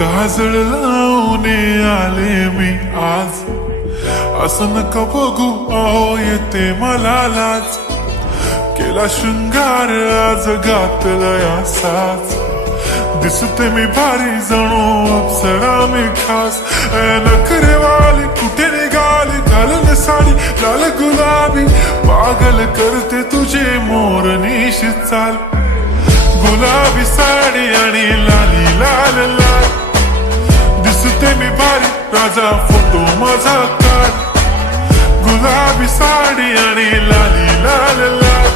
काजळ लावून आले मी आज, असं नका बघू अहो येते मला लाज. केला शृंगार आज घातलाय असाच, दिसते मी भारी जणू अप्सरा मी खास. नखरेवाली कुठे निघाली घालून साडी लाल गुलाबी, पागल करते तुझे मोरनीश चाल. गुलाबी साडी आणि लाली लाल लाल, दिसते मी भारी राजा फोटो माझा काढ. गुलाबी साडी आणि लाली लाल लाल,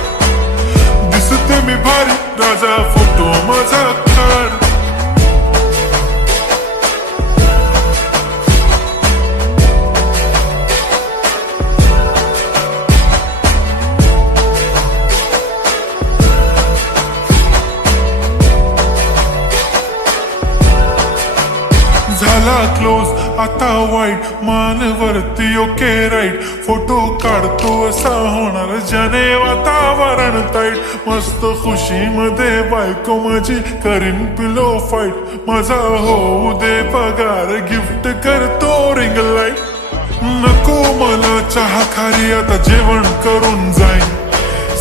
दिसते मी भारी राजा फोटो माझा काढ. झाला क्लोज आता वाईट, मान वरती ओके राईट. फोटो काढतो असा होणार ज्याने वातावरण ताईट. मस्त खुशी मध्ये बायको माझी करीन पिलो फाईट. माझा होऊ दे पगार गिफ्ट करतो रिंग लाईट. नको मला चहा खारी आता जेवण करून जाईन.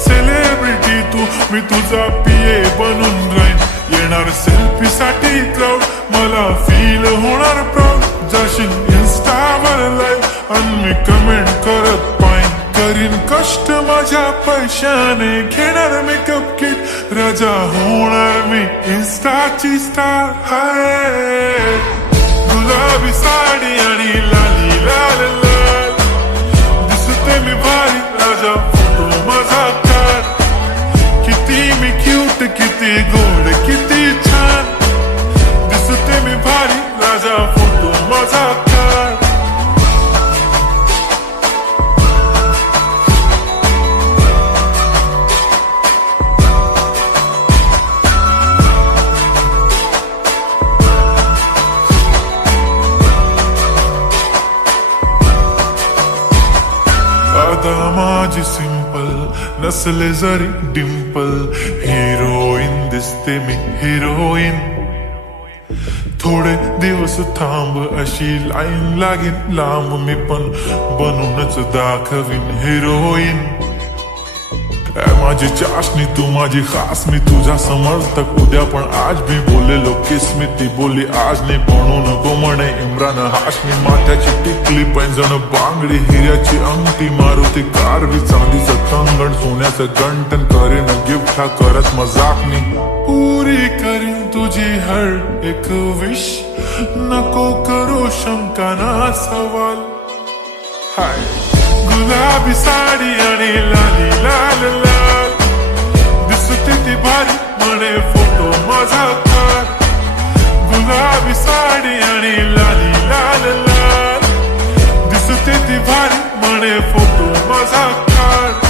सेलिब्रिटी तू मी तुझा पिये बनून राहीन. येणार सेल्फी साठी क्राऊड मला फील होणार प्राऊड. जाशील इन्स्टावर लाईव्ह आणि मी कमेंट करत पाईन. करीन कष्ट माझ्या पैशाने घेणार मेकअप किट. राजा होणार मी इन्स्टाची स्टार. हाय गुलाबी साडी आणि लाली लाल लाल, दिसते मी भारी राजा फोटो माझा काढ. किती मी क्यूट किती गोड किती छान, दिसते मी भारी राजा फोटो माझा काढ. आता माझी सिंपल नसले जरी डिंपल, हिरोईन दिसते मी हिरोईन. थोडे दिवस थांब अशी लाईन लागेल लांब, मी पण बनूनच दाखवीन हिरोईन. माझी चाशनी तू माझी खास, मी तुझा समर्थक उद्या पण आज भी बोलेलो किस मी. ती बोली आज नाही बनू नको म्हणे इम्रान हाशमी. माथ्याची टिकली पैंजण बांगडी हिऱ्याची अंगठी, मारुती कारवी चांदीचं कंगण सोन्याचं गंटन. करीन गिफ्ट हा करत मजाकनी, पुरी करीन तुझी हर एक विश. नको करू शंका ना सवाल. हाय गुलाबी साडी आणि लाली लाल लाल, दिसते ती भारी म्हणे फोटो माझा काढ. गुलाबी साडी आणि लाली लाल लाल, दिसते ती भारी म्हणे फोटो माझा काढ.